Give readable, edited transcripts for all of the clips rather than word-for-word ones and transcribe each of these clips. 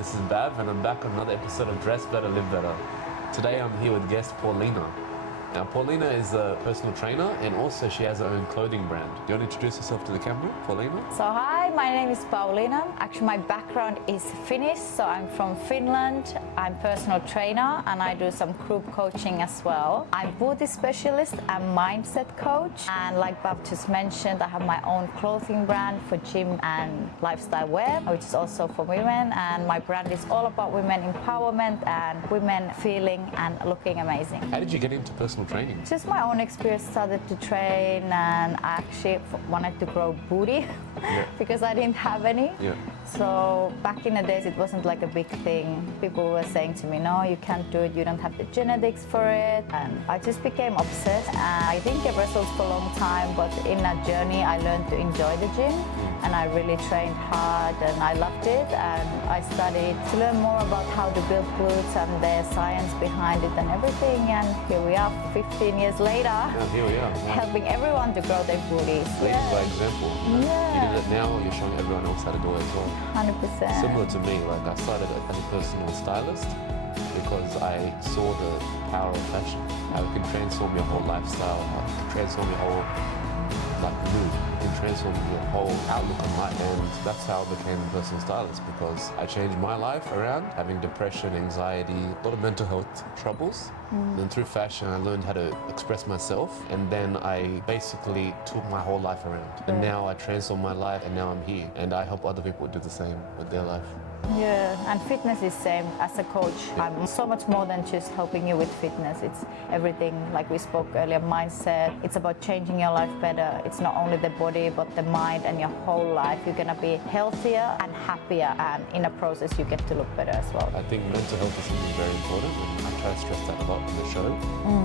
this is Bhav and I'm back on another episode of Dress Better, Live Better. Today I'm here with guest Paulina. Now Paulina is a personal trainer and also she has her own clothing brand. Do you want to introduce yourself to the camera, Paulina? So hi, my name is Paulina. Actually my background is Finnish, so I'm from Finland. I'm personal trainer and I do some group coaching as well. I'm beauty specialist and mindset coach, and like Bhav just mentioned, I have my own clothing brand for gym and lifestyle wear, which is also for women, and my brand is all about women empowerment and women feeling and looking amazing. How did you get into personal training? Just my own experience, started to train and I actually wanted to grow booty because I didn't have any. So back in the days it wasn't like a big thing. People were saying to me, no, you can't do it, you don't have the genetics for it. And I just became obsessed and I didn't get results for a long time, but in that journey I learned to enjoy the gym and I really trained hard and I loved it, and I studied to learn more about how to build glutes and the science behind it and everything, and here we are 15 years later. Here we are. Helping everyone to grow their booties. Leading by example. You Yeah. do it now, you're showing everyone else how to do it as well. 100%. Similar to me, like I started as a personal stylist because I saw the power of fashion. How it can transform your whole lifestyle, how it can transform your whole mood, and transform your whole outlook on life. And that's how I became a personal stylist, because I changed my life around, having depression, anxiety, a lot of mental health troubles. And through fashion, I learned how to express myself, and then I basically took my whole life around. And now I transform my life, and now I'm here. And I help other people do the same with their life. Yeah, and fitness is same. As a coach, I'm so much more than just helping you with fitness. It's everything, like we spoke earlier, mindset. It's about changing your life better. It's not only the body, but the mind and your whole life. You're gonna be healthier and happier, and in a process, you get to look better as well. I think mental health is something very important, and I try to stress that a lot in the show.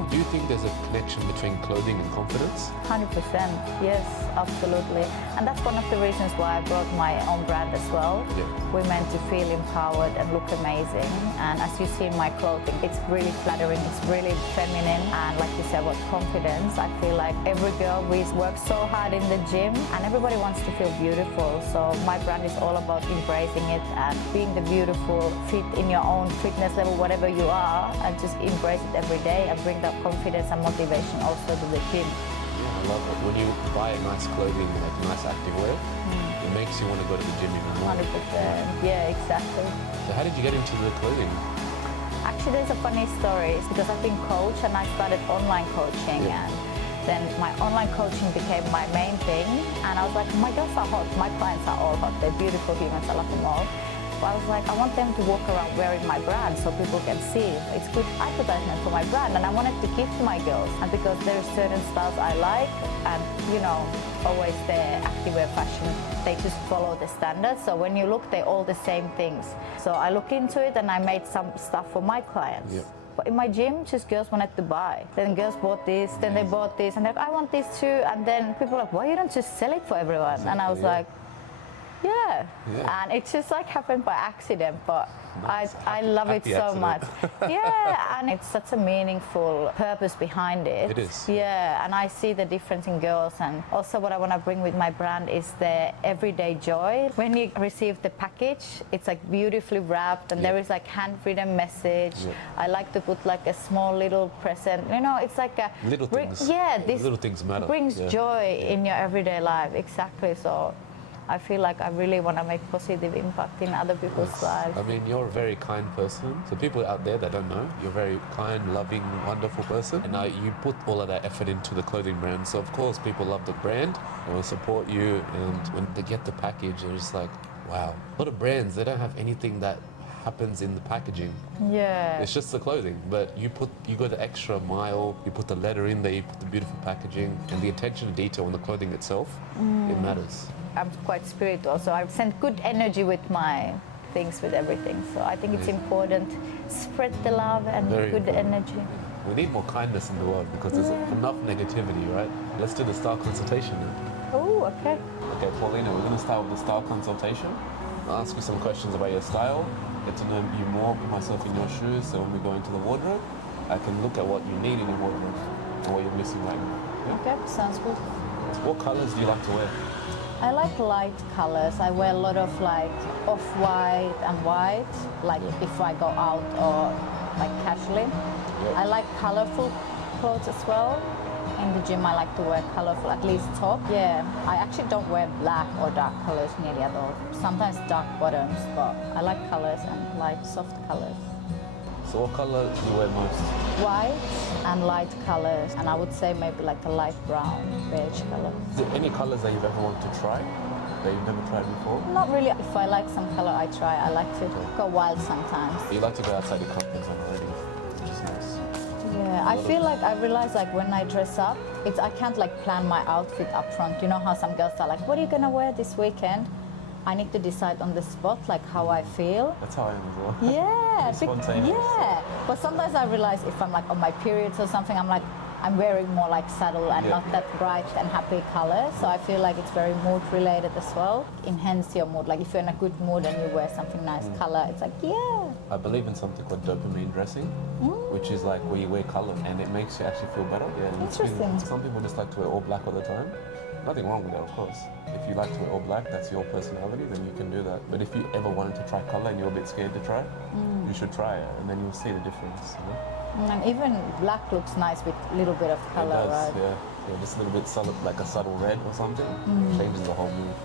Do you think there's a connection between clothing and confidence? 100%, yes, absolutely. And that's one of the reasons why I brought my own brand as well. Women to feel empowered and look amazing. And as you see in my clothing, it's really flattering, it's really feminine. And like you said about confidence, I feel like every girl, we work so hard in the gym and everybody wants to feel beautiful. So my brand is all about embracing it and being the beautiful, fit in your own fitness level, whatever you are, and just embrace it every day and bring that confidence and motivation also to the gym. Yeah, I love it. When you buy nice clothing, like nice activewear, it makes you want to go to the gym even more. 100%, yeah, exactly. So how did you get into the clothing? Actually, there's a funny story because I've been coach and I started online coaching, and then my online coaching became my main thing, and I was like, my girls are hot, my clients are all hot, they're beautiful humans, I love them all. But I was like, I want them to walk around wearing my brand so people can see. It's good advertisement for my brand, and I wanted to give to my girls. And because there are certain styles I like, and you know, always the activewear fashion, they just follow the standards. So when you look, they're all the same things. So I looked into it and I made some stuff for my clients. But in my gym, just girls wanted to buy. Then girls bought this, then they bought this, and they're like, I want this too. And then people were like, why you don't just sell it for everyone? And I was like, and it just like happened by accident, but I love it so much. And it's such a meaningful purpose behind it. It is. Yeah, and I see the difference in girls, and also what I want to bring with my brand is the everyday joy. When you receive the package, it's like beautifully wrapped, and there is like handwritten message. I like to put like a small little present. You know, it's like a little things. These little things matter. Brings joy in your everyday life. Exactly. So I feel like I really want to make positive impact in other people's lives. I mean, you're a very kind person. So people out there that don't know, you're a very kind, loving, wonderful person. And now you put all of that effort into the clothing brand. So of course, people love the brand, they will support you. And when they get the package, they're just like, wow. A lot of brands, they don't have anything that happens in the packaging. It's just the clothing, but you go the extra mile, you put the letter in there, you put the beautiful packaging, and the attention to detail on the clothing itself, it matters. I'm quite spiritual, so I send good energy with my things, with everything. So I think it's important, spread the love and good energy. We need more kindness in the world because there's enough negativity, right? Let's do the style consultation now. Oh, okay. Okay, Paulina, we're going to start with the style consultation. I'll ask you some questions about your style, get to know you more, put myself in your shoes, so when we go into the wardrobe, I can look at what you need in your wardrobe and what you're missing right now. Okay, sounds good. What colors do you like to wear? I like light colors. I wear a lot of like off-white and white, like if I go out or like casually. Yeah. I like colorful clothes as well. In the gym, I like to wear colorful, at least top. Yeah, I actually don't wear black or dark colors nearly at all. Sometimes dark bottoms, but I like colors and light, soft colors. So what color do you wear most? White and light colors, and I would say maybe like a light brown, beige color. Is there any colors that you've ever wanted to try that you've never tried before? Not really. If I like some color, I try. I like to go wild sometimes. You like to go outside your comfort zone already, which is nice. Yeah, I feel like I realize like when I dress up, I can't like plan my outfit up front. You know how some girls are like, what are you gonna wear this weekend? I need to decide on the spot like how I feel. That's how I am as well. Yeah, Spontaneous. yeah. But sometimes I realize if I'm like on my periods or something, I'm wearing more like subtle and not that bright and happy colors. So I feel like it's very mood related as well. Enhance your mood. Like if you're in a good mood and you wear something nice color, it's like, yeah. I believe in something called dopamine dressing, which is like where you wear color and it makes you actually feel better. Yeah, Interesting. Some people just like to wear all black all the time. Nothing wrong with that, of course. If you like to wear all black, that's your personality, then you can do that. But if you ever wanted to try color and you're a bit scared to try, you should try it, and then you'll see the difference. You know? And even black looks nice with a little bit of color, it does, right? yeah, just a little bit solid, like a subtle red or something, changes the whole mood.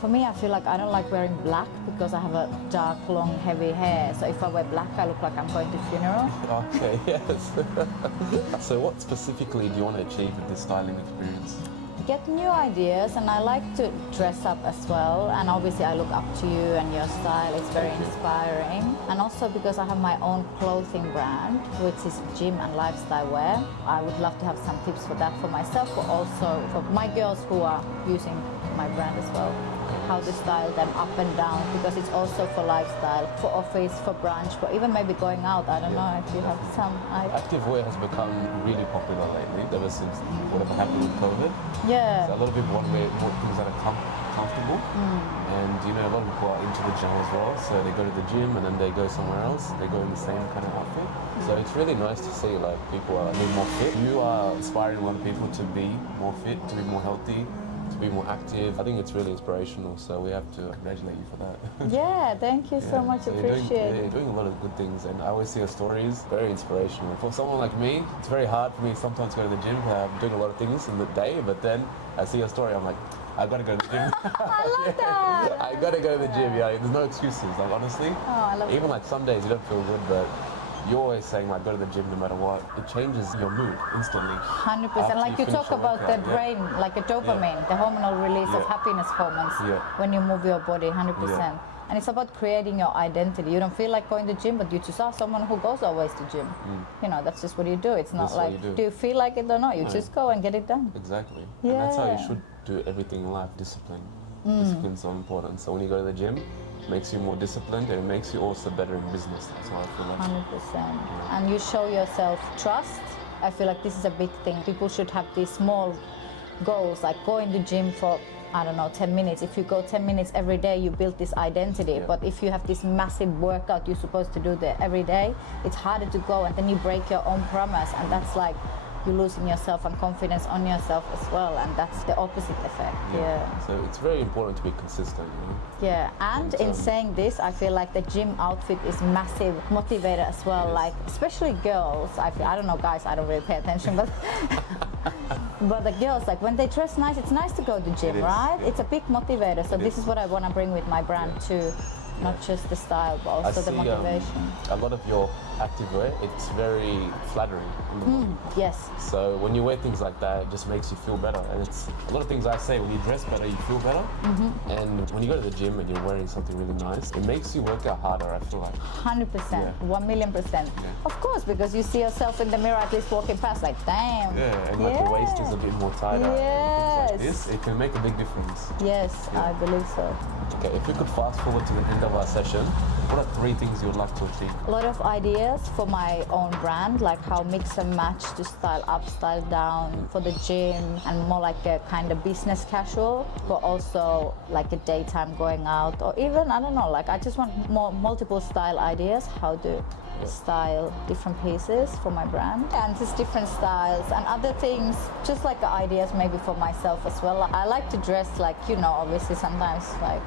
For me, I feel like I don't like wearing black because I have a dark, long, heavy hair. So if I wear black, I look like I'm going to funeral. Okay, yes. So what specifically do you want to achieve with this styling experience? Get new ideas, and I like to dress up as well, and obviously I look up to you and your style. It's very inspiring, and also because I have my own clothing brand, which is gym and lifestyle wear. I would love to have some tips for that for myself, but also for my girls who are using my brand as well, how to style them up and down, because it's also for lifestyle, for office, for brunch, but even maybe going out. I don't know if you have some ideas. Activewear has become really popular lately, ever since whatever happened with COVID. Yeah. So a lot of people want to wear more things that are comfortable, and you know, a lot of people are into the gym as well, so they go to the gym and then they go somewhere else, they go in the same kind of outfit. So it's really nice to see like people are being more fit. You are inspiring a lot of people to be more fit, to be more healthy, to be more active. I think it's really inspirational, so we have to congratulate you for that. Yeah, thank you so much. So Appreciate it. you're doing a lot of good things, and I always see your stories, very inspirational. For someone like me, it's very hard for me sometimes to go to the gym. I'm doing a lot of things in the day, but then I see your story, I'm like, I gotta go to the gym. I love that. I gotta go to the gym. Yeah, there's no excuses. Like honestly, I love even like some days you don't feel good, but you're always saying like go to the gym no matter what. It changes your mood instantly. 100%. After Like you finish talk your about the workout, brain, like a dopamine, the hormonal release of Yeah. happiness hormones when you move your body, 100%. Yeah. And it's about creating your identity. You don't feel like going to gym, but you just are someone who goes always to gym. You know, that's just what you do. It's not That's what like, you do. do you feel like it or not? You just go and get it done. Exactly. And that's how you Yeah. should do everything in life. Discipline. Discipline's so important. So when you go to the gym, it makes you more disciplined, and it makes you also better in business. That's how I feel like. 100%. And you show yourself trust. I feel like this is a big thing. People should have these small goals, like go in the gym for, I don't know, 10 minutes. If you go 10 minutes every day, you build this identity. Yeah. But if you have this massive workout you're supposed to do there every day, it's harder to go, and then you break your own promise, and that's like you're losing yourself and confidence on yourself as well, and that's the opposite effect. Yeah. So it's very important to be consistent, you know? Yeah, and in saying this, I feel like the gym outfit is massive motivator as well. Yes. Like especially girls, I don't know, guys, I don't really pay attention, but but the girls, like when they dress nice, it's nice to go to gym, It is, right? yeah. It's a big motivator. So It this is. is what I want to bring with my brand too. Not just the style, but also the motivation. A lot of your activewear, it's very flattering on the body. Yes. So when you wear things like that, it just makes you feel better. And it's a lot of things I say, when you dress better, you feel better. And when you go to the gym and you're wearing something really nice, it makes you work out harder, I feel like. 100%, Yeah. 1,000,000%. Of course, because you see yourself in the mirror at least walking past, like, damn. Yeah, and like the waist is a bit more tighter. And things like Yes. this, it can make a big difference. Yes, Yeah. I believe so. Okay, if we could fast forward to the end of our session, what are 3 things you would like to achieve? A lot of ideas for my own brand, like how mix and match to style up, style down for the gym, and more like a kind of business casual, but also like a daytime going out, or even, I don't know, like I just want more multiple style ideas, how to style different pieces for my brand, and just different styles and other things, just like ideas maybe for myself as well. I like to dress like, you know, obviously sometimes like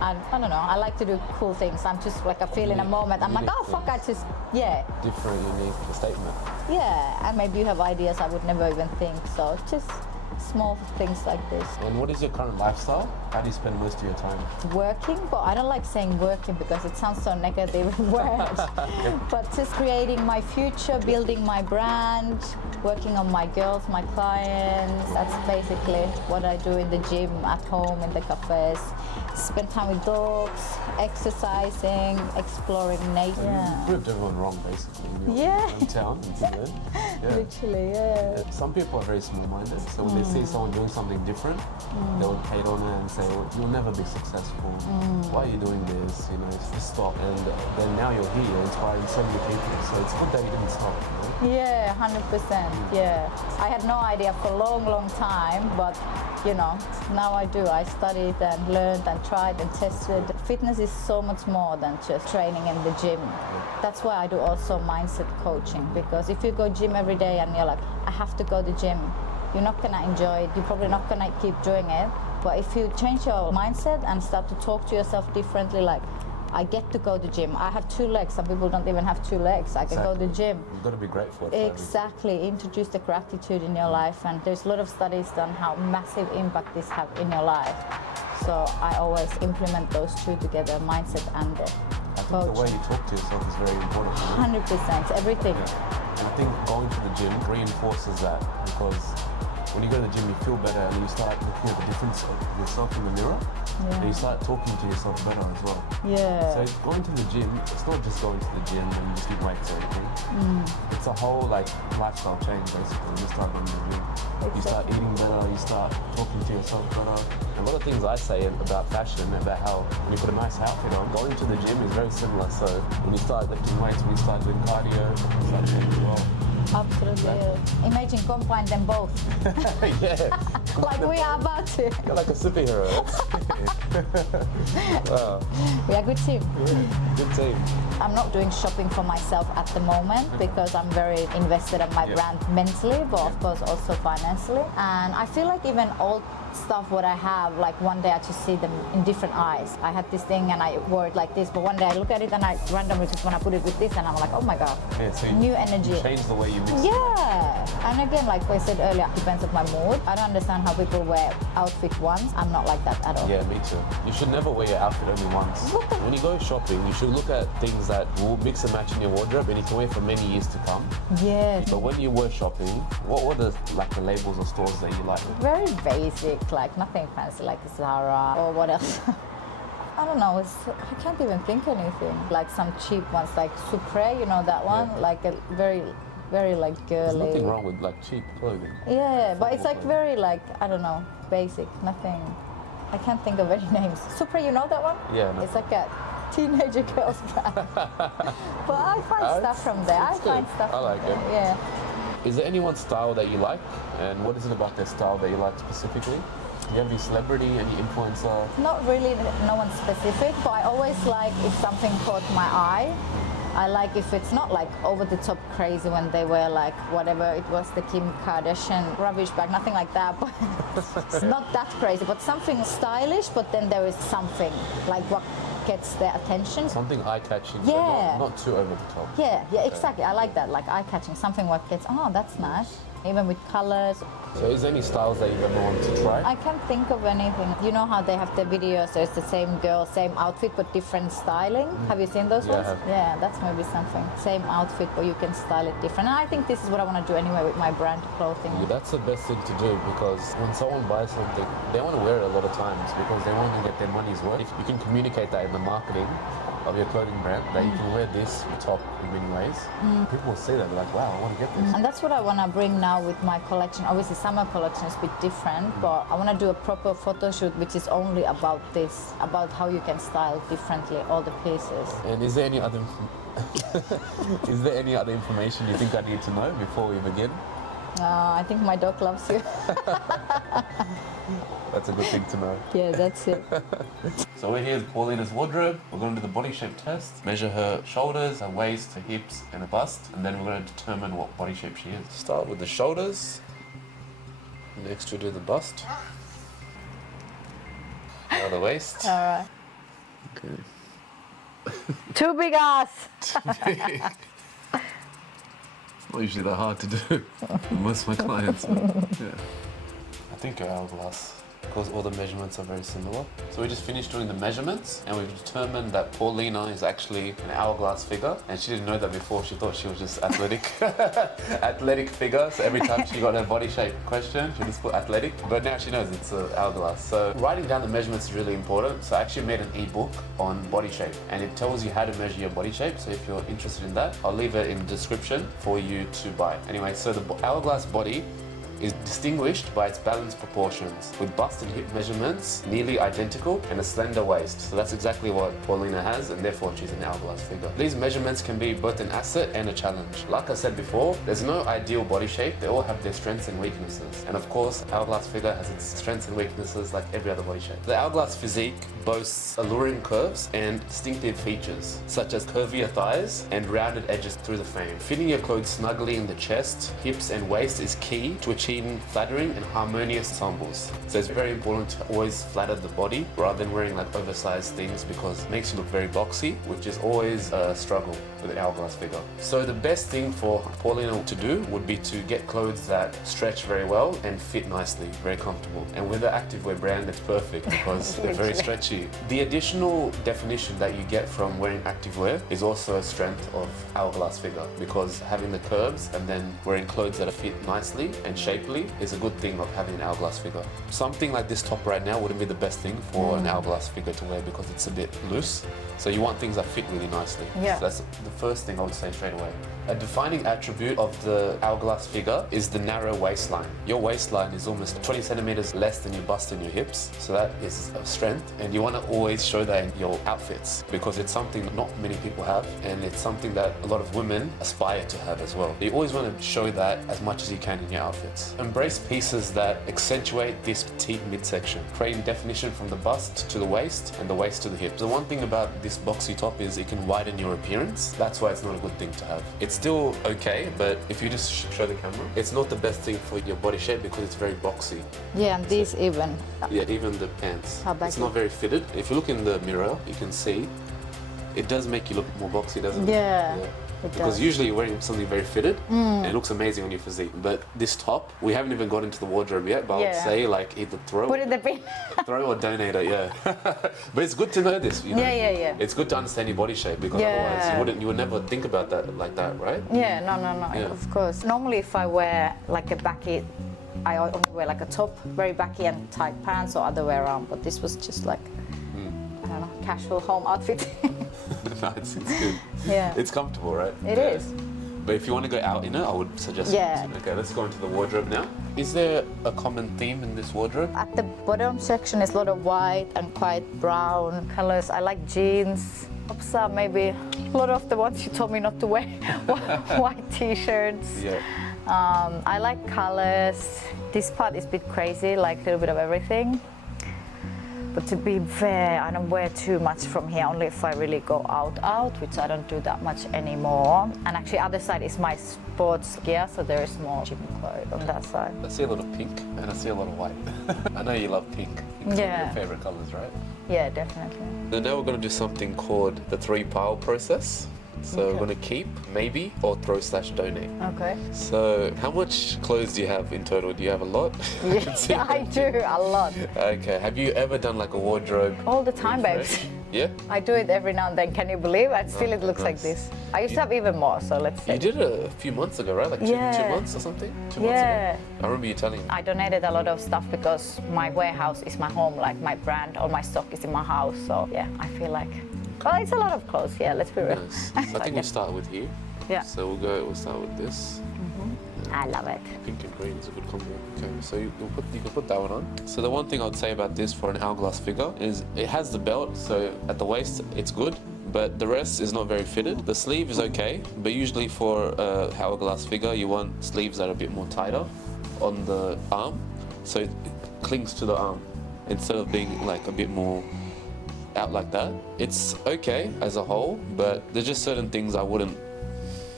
I don't know, I like to do cool things. I'm just like, I feel in a moment, I'm like, oh fuck, I just, Different, unique statement. Yeah, and maybe you have ideas I would never even think, so just small things like this. And what is your current lifestyle? How do you spend most of your time? Working, but I don't like saying working because it sounds so negative word. But just creating my future, building my brand, working on my girls, my clients. That's basically what I do in the gym, at home, in the cafes. Spend time with dogs, exercising, exploring nature. You proved everyone wrong, basically, in your Yeah. hometown in Finland. Literally, yeah. Some people are very small-minded, so when they see someone doing something different, they'll hate on it and say, well, you'll never be successful. Why are you doing this? You know, just stop. And then now you're here, you're inspiring so many people. So it's good that you didn't stop. You know? Yeah, 100%. Yeah. I had no idea for a long, long time, but you know, now I do. I studied and learned and tried and tested. Fitness is so much more than just training in the gym. That's why I do also mindset coaching, because if you go gym every day and you're like, I have to go to gym, you're not gonna enjoy it. You're probably not gonna keep doing it. But if you change your mindset and start to talk to yourself differently, like, I get to go to gym. I have 2 legs. Some people don't even have 2 legs. I can go to gym. You've got to be grateful. Exactly. Introduce the gratitude in your life, and there's a lot of studies done how massive impact this have in your life. So I always implement those 2 together, mindset and the I think coaching. the way you talk to yourself is very important. 100%, everything. Yeah. And I think going to the gym reinforces that, because when you go to the gym, you feel better and you start looking at the difference of yourself in the mirror, and you start talking to yourself better as well. Yeah. So going to the gym, it's not just going to the gym and you just do weights or anything. It's a whole like lifestyle change basically when you start going to the gym. You start eating better, you start talking to yourself better. And a lot of things I say about fashion, about how when you put a nice outfit on, going to the gym is very similar. So when you start lifting weights, when you start doing cardio, it's like that as well. Absolutely. Yeah. Imagine combine them both. Yeah. Like we are about to. You're like a superhero. We are a good team. Yeah, good team. I'm not doing shopping for myself at the moment because I'm very invested in my brand mentally, but of course also financially. And I feel like even old stuff what I have, like one day I just see them in different eyes. I had this thing and I wore it like this, but one day I look at it and I randomly just want to put it with this and I'm like, oh my god, So new energy. Change the way you mix it. Yeah, and again, like I said earlier, it depends on my mood. I don't understand how people wear outfit once. I'm not like that at all. Yeah, me too. You should never wear your outfit only once. When you go shopping, you should look at things that will mix and match in your wardrobe and you can wear for many years to come. Yeah. But when you were shopping, what were the labels or stores that you like? Very basic, like nothing fancy, like Zara or what else. I don't know, I can't even think anything. Like some cheap ones, like Supre, you know that one? Yeah. Like a very like girly. There's nothing wrong with like cheap clothing. Yeah, but it's like very like, I don't know, basic, nothing. I can't think of any names. Supre, you know that one? Yeah. No. It's like a teenager girl's brand. But I find stuff from there. I find stuff I like from there. it. Yeah. Is there anyone's style that you like? And what is it about their style that you like specifically? Do you have any celebrity, any influencer? Not really, no one specific, but I always like if something caught my eye. I like if it's not like over the top crazy when they wear like whatever it was, the Kim Kardashian rubbish bag, nothing like that, but it's not that crazy, but something stylish, but then there is something like what gets their attention. Something eye-catching, Yeah. but not too over the top. Yeah, exactly. I like that, like eye-catching, something what gets, oh, that's nice. Even with colors. So is there any styles that you've ever wanted to try? I can't think of anything. You know how they have the videos, so it's the same girl, same outfit, but different styling? Have you seen those Yeah, I ones? have. Yeah, that's maybe something. Same outfit, but you can style it different. And I think this is what I want to do anyway with my brand clothing. Yeah, that's the best thing to do, because when someone buys something, they want to wear it a lot of times because they want to get their money's worth. If you can communicate that in the marketing, of your clothing brand that you can wear this top in many ways. People will see that, they're like, wow, I want to get this. And that's what I want to bring now with my collection. Obviously, summer collection is a bit different, but I want to do a proper photo shoot which is only about this, about how you can style differently all the pieces. And is there any other is there any other information you think I need to know before we begin? I think my dog loves you. That's a good thing to know. Yeah, that's it. So we're here with Paulina's wardrobe. We're going to do the body shape test, measure her shoulders, her waist, her hips, and her bust, and then we're going to determine what body shape she is. Start with the shoulders. Next we'll do the bust. Now the waist. All right. Okay. Too big ass. It's not usually that hard to do with most of my clients. Yeah. I think your hourglass, because all the measurements are very similar. So we just finished doing the measurements and we've determined that Paulina is actually an hourglass figure, and she didn't know that before. She thought she was just athletic. Athletic figure. So every time she got her body shape question, she just put athletic, but now she knows it's an hourglass. So writing down the measurements is really important. So I actually made an ebook on body shape and it tells you how to measure your body shape. So if you're interested in that, I'll leave it in the description for you to buy. Anyway, so the hourglass body is distinguished by its balanced proportions, with bust and hip measurements nearly identical and a slender waist. So that's exactly what Paulina has, and therefore she's an hourglass figure. These measurements can be both an asset and a challenge. Like I said before, there's no ideal body shape. They all have their strengths and weaknesses. And of course, hourglass figure has its strengths and weaknesses like every other body shape. The hourglass physique boasts alluring curves and distinctive features, such as curvier thighs and rounded edges through the frame. Fitting your clothes snugly in the chest, hips and waist is key to achieving flattering and harmonious ensembles. So it's very important to always flatter the body rather than wearing like oversized things, because it makes you look very boxy, which is always a struggle with an hourglass figure. So the best thing for Paulina to do would be to get clothes that stretch very well and fit nicely, very comfortable. And with the activewear brand, it's perfect because they're very stretchy. The additional definition that you get from wearing activewear is also a strength of hourglass figure, because having the curves and then wearing clothes that fit nicely and shapely is a good thing of having an hourglass figure. Something like this top right now wouldn't be the best thing for an hourglass figure to wear because it's a bit loose. So you want things that fit really nicely. Yeah. So that's the first thing I would say straight away. A defining attribute of the hourglass figure is the narrow waistline. Your waistline is almost 20 centimeters less than your bust and your hips. So that is a strength, and you want to always show that in your outfits because it's something not many people have, and it's something that a lot of women aspire to have as well. You always want to show that as much as you can in your outfits. Embrace pieces that accentuate this petite midsection, creating definition from the bust to the waist and the waist to the hips. The one thing about this boxy top is it can widen your appearance. That's why it's not a good thing to have. It's still okay, but if you just show the camera, it's not the best thing for your body shape because it's very boxy. Yeah, and these even. Yeah, even the pants. How baggy? It's not very fitted. If you look in the mirror, you can see it does make you look more boxy, doesn't it? Yeah. It Because does. usually you're wearing something very fitted and it looks amazing on your physique. But this top, we haven't even got into the wardrobe yet, but I would Yeah. say like either throw Put it in the bin. throw or donate it, yeah. But it's good to know this, you know. Yeah. It's good to understand your body shape because Yeah. otherwise you would never think about that like that, right? Yeah, no, Yeah. of course. Normally if I wear like a baggy, I only wear like a top, very baggy and tight pants, or other way around, but this was just like, I don't know, casual home outfit. No, it's good. Yeah. It's comfortable, right? It Yeah. is. But if you want to go out in it, I would suggest Yeah. it. Okay, let's go into the wardrobe now. Is there a common theme in this wardrobe? At the bottom section is a lot of white and quite brown colors. I like jeans. Tops are maybe a lot of the ones you told me not to wear. White t-shirts. Yeah. I like colors. This part is a bit crazy, like a little bit of everything. But to be fair, I don't wear too much from here, only if I really go out, which I don't do that much anymore. And actually other side is my sports gear, so there is more gym clothes on that side. I see a lot of pink and I see a lot of white. I know you love pink. It's one of Yeah. your favorite colors, right? Yeah, definitely. So now we're going to do something called the 3-pile process. So we're going to keep, maybe, or throw/donate. Okay. So how much clothes do you have in total? Do you have a lot? Yeah, I do, a lot. Okay. Have you ever done like a wardrobe? All the time, babes. Yeah? I do it every now and then, can you believe? And still it looks like nice. this. I used to have even more, so let's say. You did it a few months ago, right? Like two Yeah. months or something? 2 months Yeah. ago? I remember you telling me. I donated a lot of stuff because my warehouse is my home, like my brand, all my stock is in my house. So yeah, I feel like Well, it's a lot of clothes, yeah, let's be real. Nice. So I think we'll start with here. Yeah. So we'll start with this. I love it. Pink and green is a good combo. Okay, so you can put that one on. So the one thing I would say about this for an hourglass figure is it has the belt, so at the waist it's good, but the rest is not very fitted. The sleeve is okay, but usually for a hourglass figure you want sleeves that are a bit more tighter on the arm, so it clings to the arm instead of being like a bit more out like that. It's okay as a whole, but there's just certain things I wouldn't.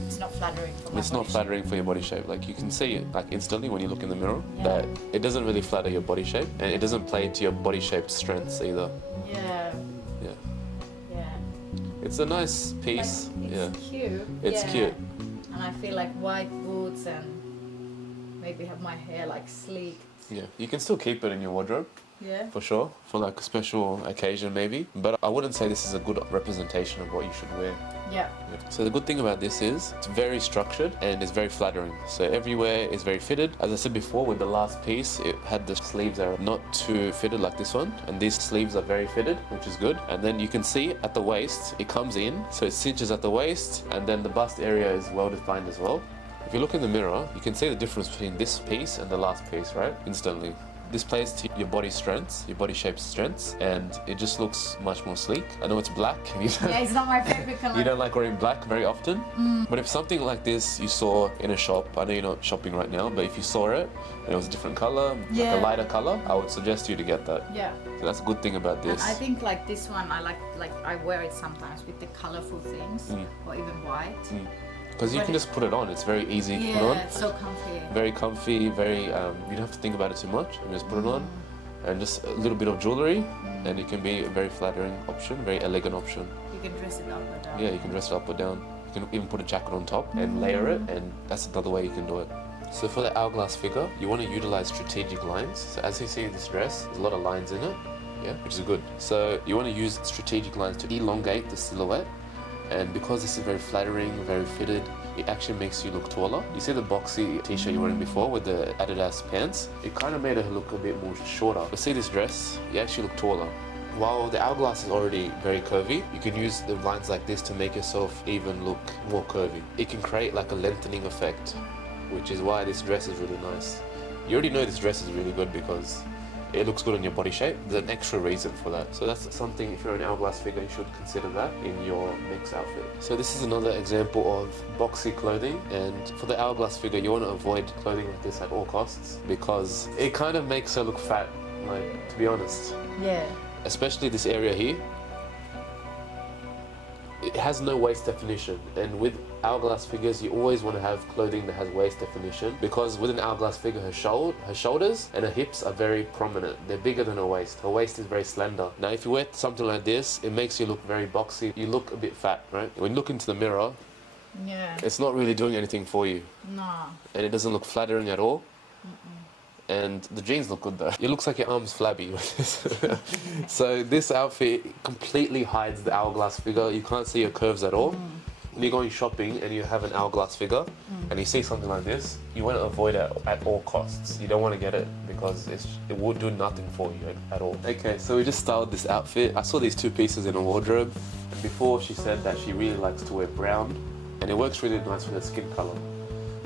It's not flattering for my It's not body flattering for your body shape. Like you can see it like instantly when you look in the mirror Yeah. that it doesn't really flatter your body shape, and it doesn't play to your body shape strengths either. shape. Yeah, Yeah, yeah. it's a nice piece. Like, Yeah, it's cute. it's yeah. cute. And I feel like white boots and maybe have my hair like sleek. Yeah, you can still keep it in your wardrobe Yeah. for sure for like a special occasion maybe, but I wouldn't say this is a good representation of what you should wear. Yeah. So the good thing about this is it's very structured and it's very flattering. So everywhere is very fitted. As I said before, with the last piece, it had the sleeves that are not too fitted like this one. And these sleeves are very fitted, which is good. And then you can see at the waist, it comes in. So it cinches at the waist, and then the bust area is well defined as well. If you look in the mirror, you can see the difference between this piece and the last piece, right? Instantly. This plays to your body strengths, your body shape strengths, and it just looks much more sleek. I know it's black. Yeah, it's not my favorite color. You don't like wearing black very often, but if something like this you saw in a shop, I know you're not shopping right now, but if you saw it and it was a different color, like Yeah. a lighter color, I would suggest you to get that. Yeah. So that's a good thing about And this. I think like this one, I like I wear it sometimes with the colorful things or even white. Because you can just put it on, it's very easy to put on. Yeah, it's so comfy. Very comfy, very, you don't have to think about it too much, you just put it on. And just a little bit of jewelry, and it can be a very flattering option, very elegant option. You can dress it up or down. Yeah, you can dress it up or down. You can even put a jacket on top and layer it, and that's another way you can do it. So for the hourglass figure, you want to utilize strategic lines. So as you see in this dress, there's a lot of lines in it, yeah, which is good. So you want to use strategic lines to elongate the silhouette, and because this is very flattering, very fitted, it actually makes you look taller. You see the boxy t-shirt you were wearing before with the Adidas pants? It kind of made her look a bit more shorter. But see this dress, you actually look taller. While the hourglass is already very curvy, you can use the lines like this to make yourself even look more curvy. It can create like a lengthening effect, which is why this dress is really nice. You already know this dress is really good because it looks good on your body shape. There's an extra reason for that. So that's something, if you're an hourglass figure, you should consider that in your next outfit. So this is another example of boxy clothing, and for the hourglass figure, you want to avoid clothing like this at all costs because it kind of makes her look fat, like, to be honest. Yeah. Especially this area here. It has no waist definition, and with hourglass figures you always want to have clothing that has waist definition, because with an hourglass figure her shoulders and her hips are very prominent. They're bigger than her waist. Her waist is very slender. Now if you wear something like this, it makes you look very boxy. You look a bit fat, right? When you look into the mirror, Yeah. it's not really doing anything for you, No. and it doesn't look flattering at all. And the jeans look good though. It looks like your arm's flabby. So this outfit completely hides the hourglass figure. You can't see your curves at all. When you're going shopping and you have an hourglass figure and you see something like this, you want to avoid it at all costs. You don't want to get it because it will do nothing for you at all. Okay, so we just styled this outfit. I saw these two pieces in her wardrobe, and before she said that she really likes to wear brown, and it works really nice with her skin color.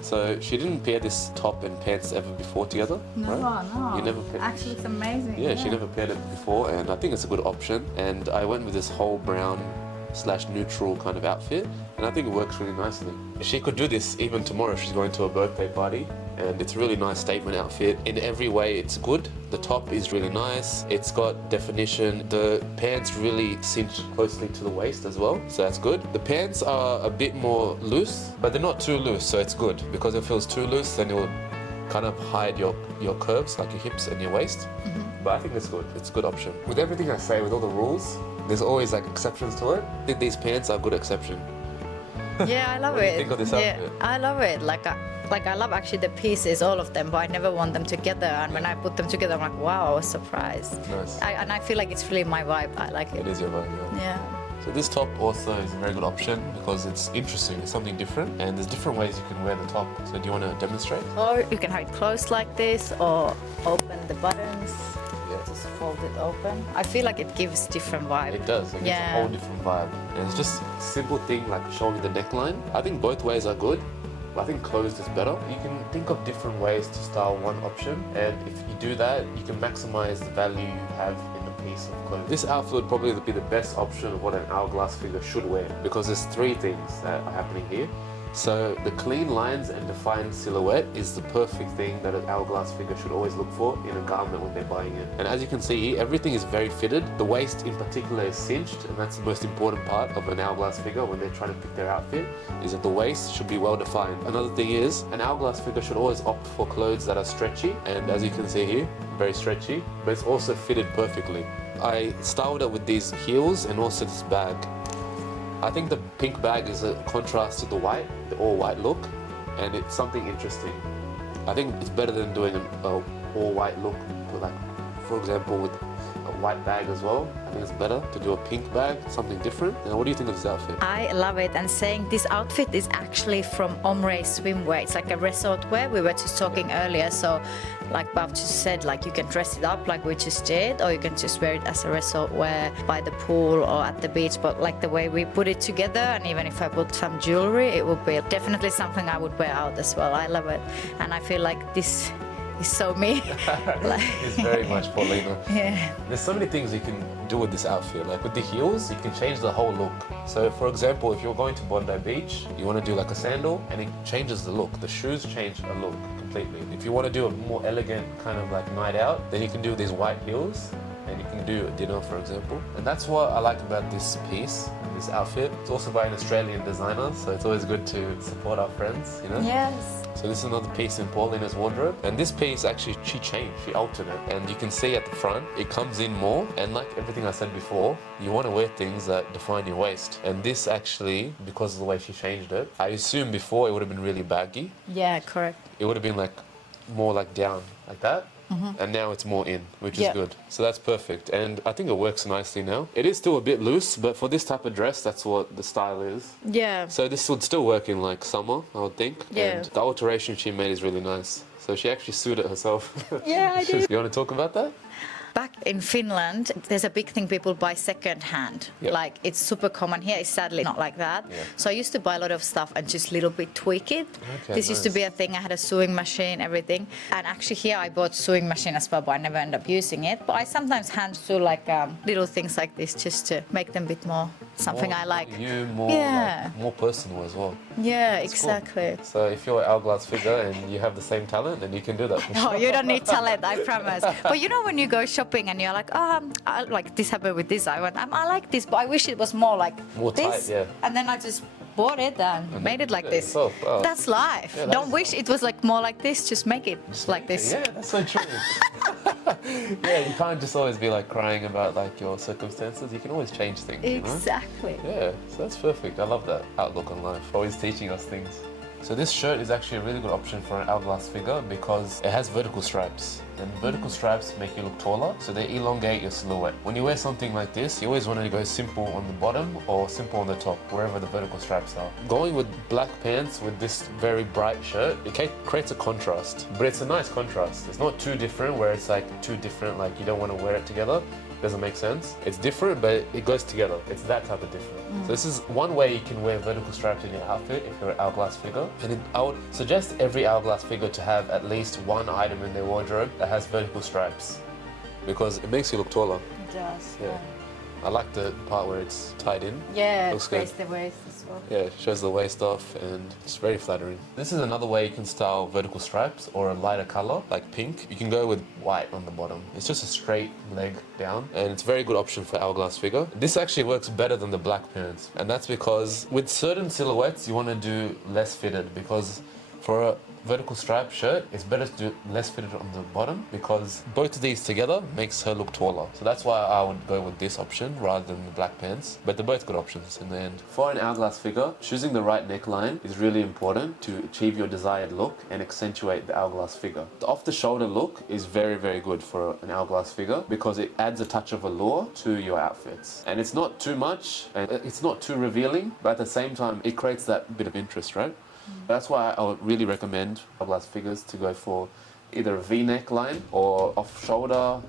So she didn't pair this top and pants ever before together, No, right? no. You never paired. Actually, it's amazing. Yeah, she never paired it before, and I think it's a good option. And I went with this whole brown / neutral kind of outfit, and I think it works really nicely. She could do this even tomorrow if she's going to a birthday party, and it's a really nice statement outfit. In every way, it's good. The top is really nice. It's got definition. The pants really cinch closely to the waist as well, so that's good. The pants are a bit more loose, but they're not too loose, so it's good, because if it feels too loose, then it will kind of hide your curves, like your hips and your waist. But I think it's good. It's a good option. With everything I say, with all the rules, there's always like exceptions to it. I think these pants are a good exception. Yeah, I love What do you it. think of this yeah, outfit? I love it. Like I love actually the pieces, all of them, but I never want them together. And when I put them together, I'm like, wow, I was surprised. Nice. And I feel like it's really my vibe. I like it. It is your vibe, yeah. Yeah. So this top also is a very good option because it's interesting. It's something different, and there's different ways you can wear the top. So do you want to demonstrate? Or you can have it closed like this, or open the buttons. Yeah. Just fold hold it open. I feel like it gives different vibe. It does. It gives a whole different vibe. And it's just a simple thing like showing the neckline. I think both ways are good. I think closed is better. You can think of different ways to style one option, and if you do that, you can maximize the value you have in the piece of clothing. This outfit would probably be the best option of what an hourglass figure should wear, because there's three things that are happening here. So the clean lines and defined silhouette is the perfect thing that an hourglass figure should always look for in a garment when they're buying it. And as you can see here, everything is very fitted. The waist in particular is cinched, and that's the most important part of an hourglass figure when they're trying to pick their outfit, is that the waist should be well defined. Another thing is, an hourglass figure should always opt for clothes that are stretchy, and as you can see here, very stretchy, but it's also fitted perfectly. I styled it with these heels and also this bag. I think the pink bag is a contrast to the white, the all-white look, and it's something interesting. I think it's better than doing an all-white look, like, for example, with a white bag as well. I think it's better to do a pink bag, something different. And what do you think of this outfit? I love it, and saying this outfit is actually from Omre swimwear. It's like a resort wear. We were just talking earlier, so like Bhav just said, like you can dress it up like we just did, or you can just wear it as a resort wear by the pool or at the beach. But like the way we put it together, and even if I put some jewelry, it would be definitely something I would wear out as well. I love it, and I feel like this is so me. It's very much Paulina. Yeah. There's so many things you can do with this outfit. Like with the heels, you can change the whole look. So for example, if you're going to Bondi Beach, you want to do like a sandal, and it changes the look. The shoes change a look completely. If you want to do a more elegant kind of like night out, then you can do these white heels, and you can do a dinner, for example. And that's what I like about this piece, this outfit. It's also by an Australian designer, so it's always good to support our friends, you know? Yes. So this is another piece in Paulina's wardrobe, and this piece actually she changed, she altered it, and you can see at the front it comes in more, and like everything I said before, you want to wear things that define your waist, and this actually, because of the way she changed it, I assume before it would have been really baggy. Yeah, correct. It would have been like more like down like that. And now it's more in, which is good. So that's perfect, and I think it works nicely now. It is still a bit loose, but for this type of dress, that's what the style is. Yeah. So this would still work in like summer, I would think. Yeah. And the alteration she made is really nice. So she actually suited herself. Yeah, I did. You want to talk about that? Back in Finland, there's a big thing people buy second hand. Yep. Like it's super common here. It's sadly not like that. Yeah. So I used to buy a lot of stuff and just little bit tweak it. Okay, This used to nice. be a thing. I had a sewing machine, everything. And actually here I bought sewing machine as well, but I never end up using it. But I sometimes hand sew like little things like this just to make them a bit more something I like. You more, Yeah. like, more personal as well. Yeah, That's cool. exactly. So if you're an hourglass figure and you have the same talent, then you can do that. For No, sure. you don't need talent, I promise. But you know when you go shopping and you're like, like this happened with this, I like this, but I wish it was more like More this. tight, yeah. And then I just bought it and made it like it this. yourself. Oh. That's life. Yeah, that Don't is wish it was like more like this, just make it like this. Yeah, that's so true. Yeah, you can't just always be like crying about like your circumstances. You can always change things. You know? Exactly. Yeah, so that's perfect. I love that outlook on life. Always teaching us things. So this shirt is actually a really good option for an hourglass figure because it has vertical stripes. And vertical stripes make you look taller, so they elongate your silhouette. When you wear something like this, you always want to go simple on the bottom or simple on the top, wherever the vertical stripes are. Going with black pants with this very bright shirt, it creates a contrast. But it's a nice contrast. It's not too different where it's like too different, like you don't want to wear it together. Doesn't make sense. It's different, but it goes together. It's that type of different. So this is one way you can wear vertical stripes in your outfit if you're an hourglass figure. And I would suggest every hourglass figure to have at least one item in their wardrobe that has vertical stripes because it makes you look taller. It does. Yeah. I like the part where it's tied in. Yeah, Looks it good. creates the waist as well. Yeah, it shows the waist off and it's very flattering. This is another way you can style vertical stripes or a lighter color like pink. You can go with white on the bottom. It's just a straight leg down and it's a very good option for hourglass figure. This actually works better than the black pants, and that's because with certain silhouettes you want to do less fitted, because for a vertical stripe shirt, it's better to do less fitted on the bottom because both of these together makes her look taller. So that's why I would go with this option rather than the black pants. But they're both good options in the end. For an hourglass figure, choosing the right neckline is really important to achieve your desired look and accentuate the hourglass figure. The off-the-shoulder look is very, very good for an hourglass figure because it adds a touch of allure to your outfits. And it's not too much, and it's not too revealing, but at the same time, it creates that bit of interest, right? That's why I would really recommend hourglass figures to go for either a V-neck line or off-shoulder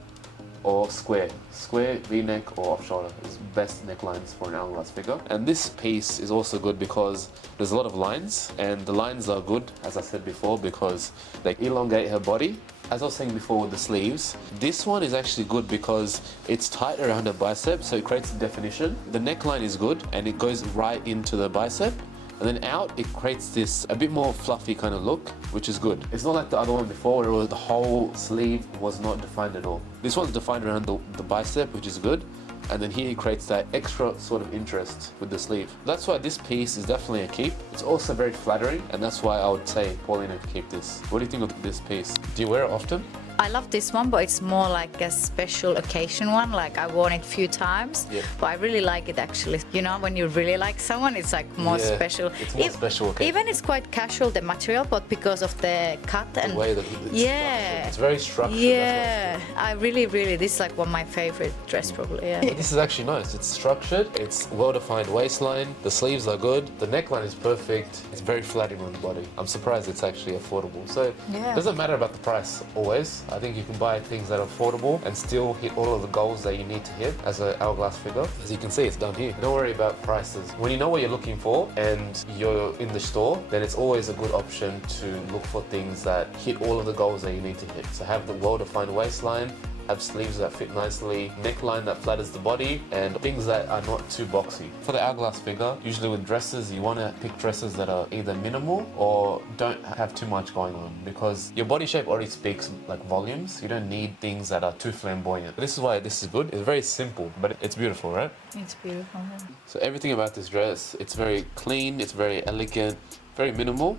or square. Square, V-neck or off-shoulder is best necklines for an hourglass figure. And this piece is also good because there's a lot of lines, and the lines are good, as I said before, because they elongate her body. As I was saying before with the sleeves, this one is actually good because it's tight around her bicep, so it creates a definition. The neckline is good and it goes right into the bicep. And then out, it creates this a bit more fluffy kind of look, which is good. It's not like the other one before where the whole sleeve was not defined at all. This one's defined around the bicep, which is good. And then here it creates that extra sort of interest with the sleeve. That's why this piece is definitely a keep. It's also very flattering, and that's why I would say, Paulina, keep this. What do you think of this piece? Do you wear it often? I love this one, but it's more like a special occasion one. Like I worn it a few times, but I really like it actually. You know, when you really like someone, it's like more special. It's more special occasion. Even it's quite casual, the material, but because of the cut and the way that it's structured. It's very structured. Yeah, I really, this is like one of my favorite dress probably. Yeah. This is actually nice. It's structured. It's well-defined waistline. The sleeves are good. The neckline is perfect. It's very flattering on the body. I'm surprised it's actually affordable. So it doesn't matter about the price always. I think you can buy things that are affordable and still hit all of the goals that you need to hit as an hourglass figure. As you can see, it's done here. Don't worry about prices. When you know what you're looking for and you're in the store, then it's always a good option to look for things that hit all of the goals that you need to hit. So have the well-defined waistline, have sleeves that fit nicely, neckline that flatters the body, and things that are not too boxy. For the hourglass figure, usually with dresses, you want to pick dresses that are either minimal or don't have too much going on, because your body shape already speaks like volumes. You don't need things that are too flamboyant. This is why this is good. It's very simple, but it's beautiful, right? It's beautiful. Yeah. So everything about this dress, it's very clean, it's very elegant, very minimal,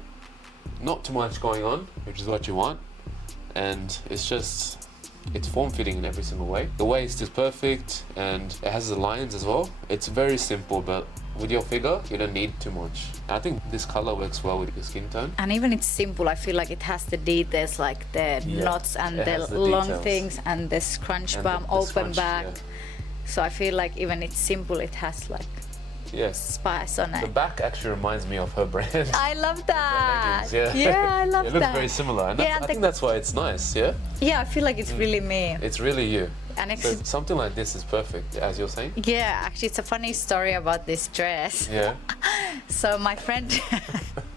not too much going on, which is what you want, and it's form-fitting in every single way. The waist is perfect and it has the lines as well. It's very simple, but with your figure, you don't need too much. And I think this color works well with your skin tone. And even it's simple, I feel like it has the details, like the knots and the long details. Things and the scrunch bum, open back. Yeah. So I feel like even it's simple, it has like spice on it. The back actually reminds me of her brand. I love that. Yeah, I love that. It looks very similar, and I think that's why it's nice. Yeah, I feel like it's really me. It's really you. And so something like this is perfect, as you're saying. Yeah, actually, it's a funny story about this dress. Yeah. So my friend,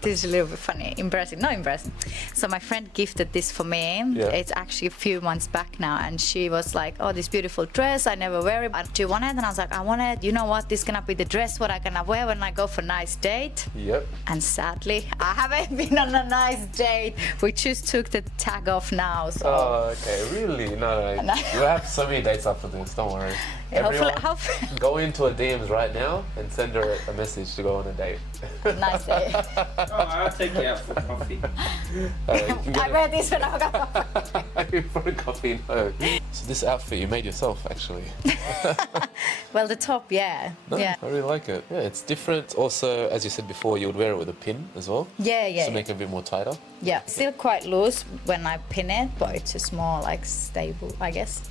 this is a little bit funny, not embarrassing. So my friend gifted this for me. Yeah. It's actually a few months back now, and she was like, "Oh, this beautiful dress, I never wear it. Do you want it?" And I was like, "I want it. You know what? This is gonna be the dress what I'm gonna wear when I go for a nice date." Yep. And sadly, I haven't been on a nice date. We just took the tag off now. So. Oh, okay. Really? No. You have so many dates after this. Don't worry. Everyone, go into her DMs right now and send her a message to go on a date. Nice date. I'll take you out for coffee. I wear this when I go for a coffee. No. So this outfit you made yourself, actually. Well, the top, yeah. No, I really like it. Yeah, it's different. Also, as you said before, you would wear it with a pin as well. Yeah. To make it a bit more tighter. Yeah, still quite loose when I pin it, but it's just more like stable, I guess.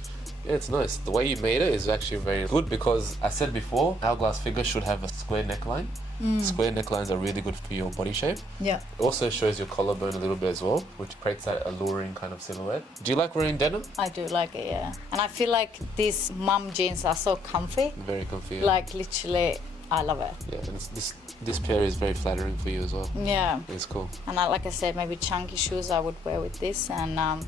Yeah, it's nice. The way you made it is actually very good because I said before, hourglass figure should have a square neckline. Square necklines are really good for your body shape. Yeah. It also shows your collarbone a little bit as well, which creates that alluring kind of silhouette. Do you like wearing denim? I do like it, yeah. And I feel like these mum jeans are so comfy. Very comfy. Yeah. Like literally, I love it. Yeah, and this pair is very flattering for you as well. Yeah. It's cool. And like I said, maybe chunky shoes I would wear with this. And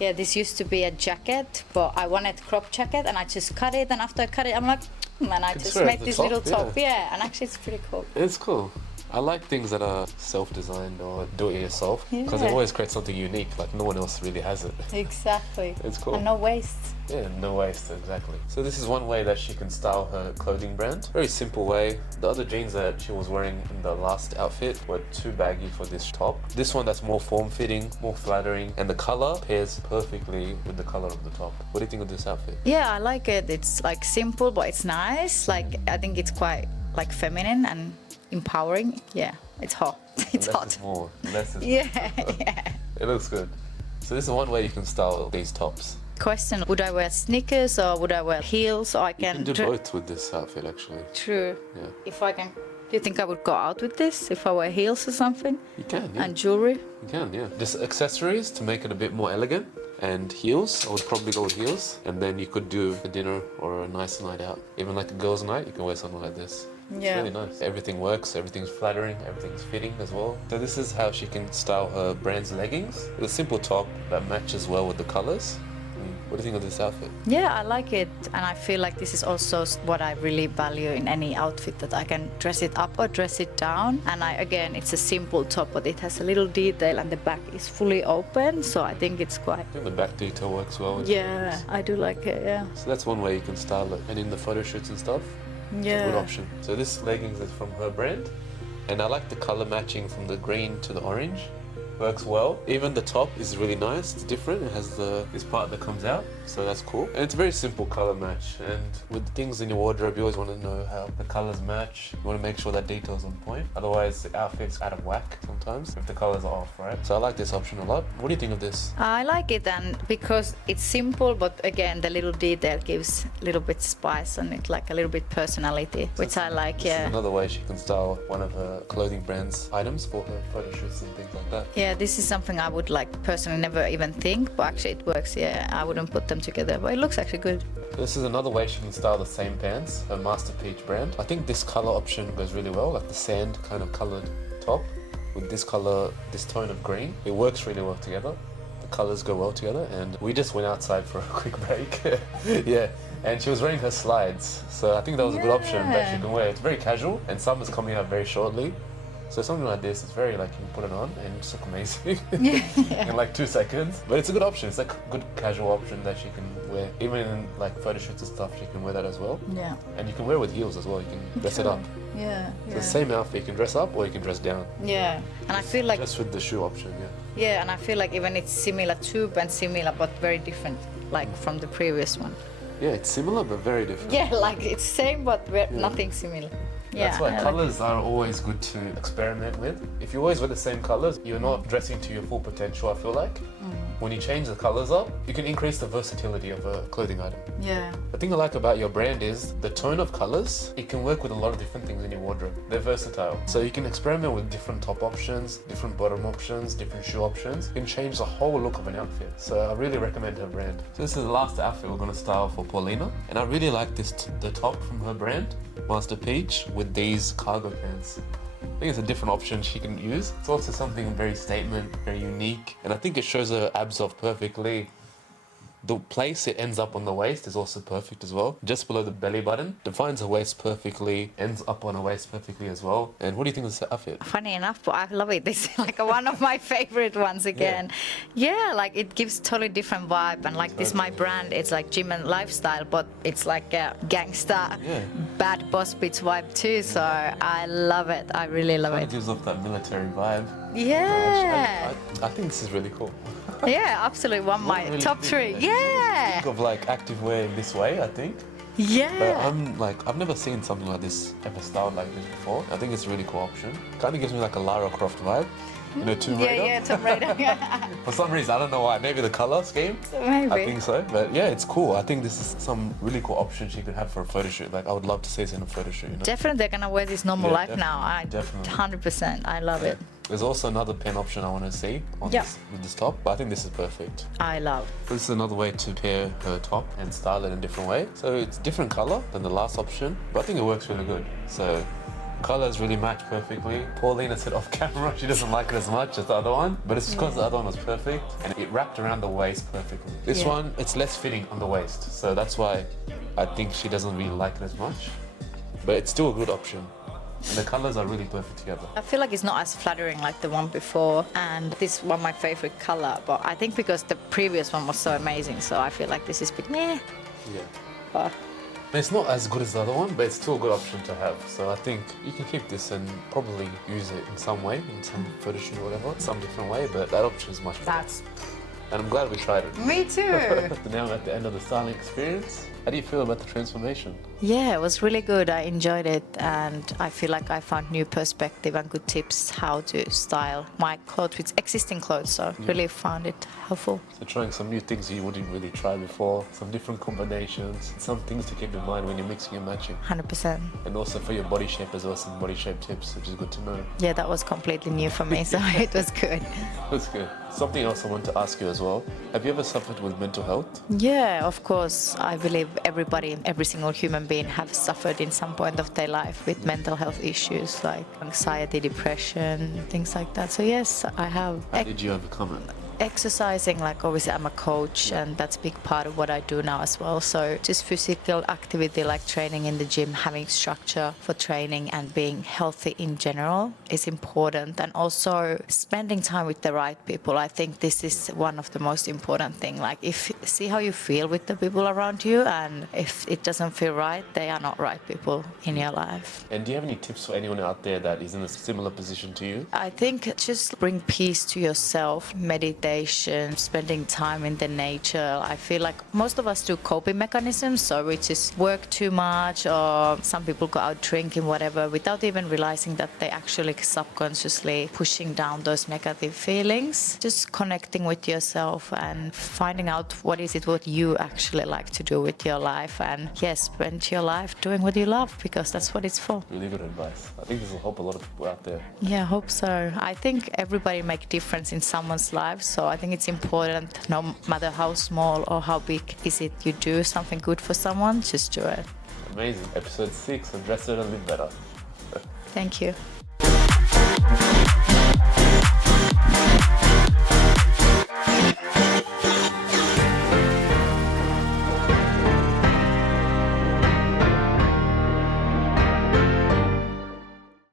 yeah, this used to be a jacket, but I wanted crop jacket and I just cut it. And after I cut it, I'm like, and I just made this little top. Yeah, and actually it's pretty cool. It's cool. I like things that are self-designed or do it yourself because it always creates something unique, like no one else really has it. Exactly. It's cool. And no waste. Yeah, no waste, exactly. So this is one way that she can style her clothing brand. Very simple way. The other jeans that she was wearing in the last outfit were too baggy for this top. This one that's more form-fitting, more flattering, and the color pairs perfectly with the color of the top. What do you think of this outfit? Yeah, I like it. It's like simple, but it's nice. Like I think it's quite like feminine and empowering. Yeah, it's hot. It's less hot. Is more. Less is more. Yeah. It looks good. So this is one way you can style these tops. Question, would I wear sneakers or would I wear heels? So I You can do both with this outfit actually. True. Yeah. If I can, do you think I would go out with this if I wear heels or something? You can, yeah. And jewelry? You can, yeah. Just accessories to make it a bit more elegant. and heels. I would probably go with heels. And then you could do a dinner or a nice night out. Even like a girls' night, you can wear something like this. It's really nice. Everything works, everything's flattering, everything's fitting as well. So this is how she can style her brand's leggings. With a simple top that matches well with the colors. What do you think of this outfit? Yeah, I like it, and I feel like this is also what I really value in any outfit, that I can dress it up or dress it down. And again, it's a simple top, but it has a little detail, and the back is fully open, so I think it's quite... I think the back detail works well. Yeah, I do like it, yeah. So that's one way you can style it. And in the photo shoots and stuff, it's a good option. So this leggings is from her brand, and I like the color matching from the green to the orange. Works well. Even the top is really nice. It's different. It has this part that comes out, so that's cool. And it's a very simple color match. And with the things in your wardrobe, you always want to know how the colors match. You want to make sure that detail's on point. Otherwise, the outfit's out of whack sometimes if the colors are off, right? So I like this option a lot. What do you think of this? I like it, and because it's simple, but again, the little detail gives a little bit spice on it, like a little bit personality, which I like. This is another way she can style one of her clothing brand's items for her photo shoots and things like that. Yeah, this is something I would like personally never even think, but actually it works. Yeah, I wouldn't put them together, but it looks actually good. This is another way she can style the same pants, her Master Peach brand. I think this color option goes really well, like the sand kind of colored top with this color, this tone of green. It works really well together. The colors go well together, and we just went outside for a quick break. Yeah, and she was wearing her slides, so I think that was a good option that she can wear. It's very casual, and summer's coming up very shortly. So something like this, it's very like, you can put it on and it's look amazing in like 2 seconds. But it's a good option. It's like a good casual option that she can wear. Even in like photo shoots and stuff, she can wear that as well. Yeah. And you can wear it with heels as well. You can dress it up. Yeah. So the same outfit, you can dress up or you can dress down. Yeah. And I feel like... Just with the shoe option, yeah. Yeah, and I feel like even it's similar tube and similar, but very different, like from the previous one. Yeah, it's similar but very different. Yeah, like it's same but nothing similar. Yeah, that's why colors are always good to experiment with. If you always wear the same colors, you're not dressing to your full potential, I feel like. When you change the colors up, you can increase the versatility of a clothing item. Yeah. The thing I like about your brand is the tone of colors. It can work with a lot of different things in your wardrobe. They're versatile. So you can experiment with different top options, different bottom options, different shoe options. You can change the whole look of an outfit. So I really recommend her brand. So this is the last outfit we're going to style for Paulina. And I really like this, the top from her brand, Master Peach, with these cargo pants. I think it's a different option she can use. It's also something very statement, very unique, and I think it shows her abs off perfectly. The place it ends up on the waist is also perfect as well. Just below the belly button. Defines her waist perfectly, ends up on her waist perfectly as well. And what do you think of this outfit? Funny enough, but I love it. This is like one of my favorite ones again. Yeah, like it gives totally different vibe. And like this, my brand, it's like gym and lifestyle, but it's like a gangster, bad boss bitch vibe too. So I love it. I really love it. It gives off that military vibe. Yeah. I think this is really cool. Yeah, absolutely. One of my really top three. Yeah. Think of like activewear in this way, I think. Yeah. But I've never seen something like this ever styled like this before. I think it's a really cool option. Kind of gives me like a Lara Croft vibe. You know, Tomb Raider? Yeah, Tomb Raider. For some reason, I don't know why. Maybe the color scheme? Maybe. I think so. But yeah, it's cool. I think this is some really cool options you could have for a photo shoot. Like, I would love to see this in a photo shoot, you know? Definitely they're gonna wear this normal life now. Definitely. 100%. I love it. There's also another pen option I want to see on this, with this top, but I think this is perfect. I love. This is another way to pair her top and style it in a different way. So it's different color than the last option, but I think it works really good. So colors really match perfectly. Paulina said off camera she doesn't like it as much as the other one, but it's because the other one was perfect and it wrapped around the waist perfectly. This one, it's less fitting on the waist, so that's why I think she doesn't really like it as much, but it's still a good option. And the colors are really perfect together. I feel like it's not as flattering like the one before, and this is one of my favorite color, but I think because the previous one was so amazing, so I feel like this is a bit meh. Yeah. But it's not as good as the other one, but it's still a good option to have. So I think you can keep this and probably use it in some way, in some photo shoot or whatever, some different way, but that option is much better. And I'm glad we tried it. Me too. So now I'm at the end of the styling experience. How do you feel about the transformation? Yeah, it was really good. I enjoyed it, and I feel like I found new perspective and good tips how to style my clothes with existing clothes. So really found it helpful. So trying some new things you wouldn't really try before, some different combinations, some things to keep in mind when you're mixing and matching. 100%. And also for your body shape as well, some body shape tips, which is good to know. Yeah, that was completely new for me, so it was good. That's good. Something else I want to ask you as well. Have you ever suffered with mental health? Yeah, of course. I believe every single human being have suffered in some point of their life with mental health issues like anxiety, depression, things like that. So yes, I have. How did you overcome it? Exercising, like obviously I'm a coach and that's a big part of what I do now as well. So just physical activity like training in the gym, having structure for training and being healthy in general is important. And also spending time with the right people. I think this is one of the most important thing. Like see how you feel with the people around you, and if it doesn't feel right, they are not right people in your life. And do you have any tips for anyone out there that is in a similar position to you? I think just bring peace to yourself, meditate, spending time in the nature. I feel like most of us do coping mechanisms, so we just work too much, or some people go out drinking, whatever, without even realizing that they actually subconsciously pushing down those negative feelings. Just connecting with yourself and finding out what you actually like to do with your life, and yes, spend your life doing what you love, because that's what it's for. Really good advice. I think this will help a lot of people out there. Yeah, I hope so. I think everybody make a difference in someone's life. So I think it's important, no matter how small or how big is it, you do something good for someone, just do it. Amazing. Episode 6 of Dress It and Live Better. Thank you.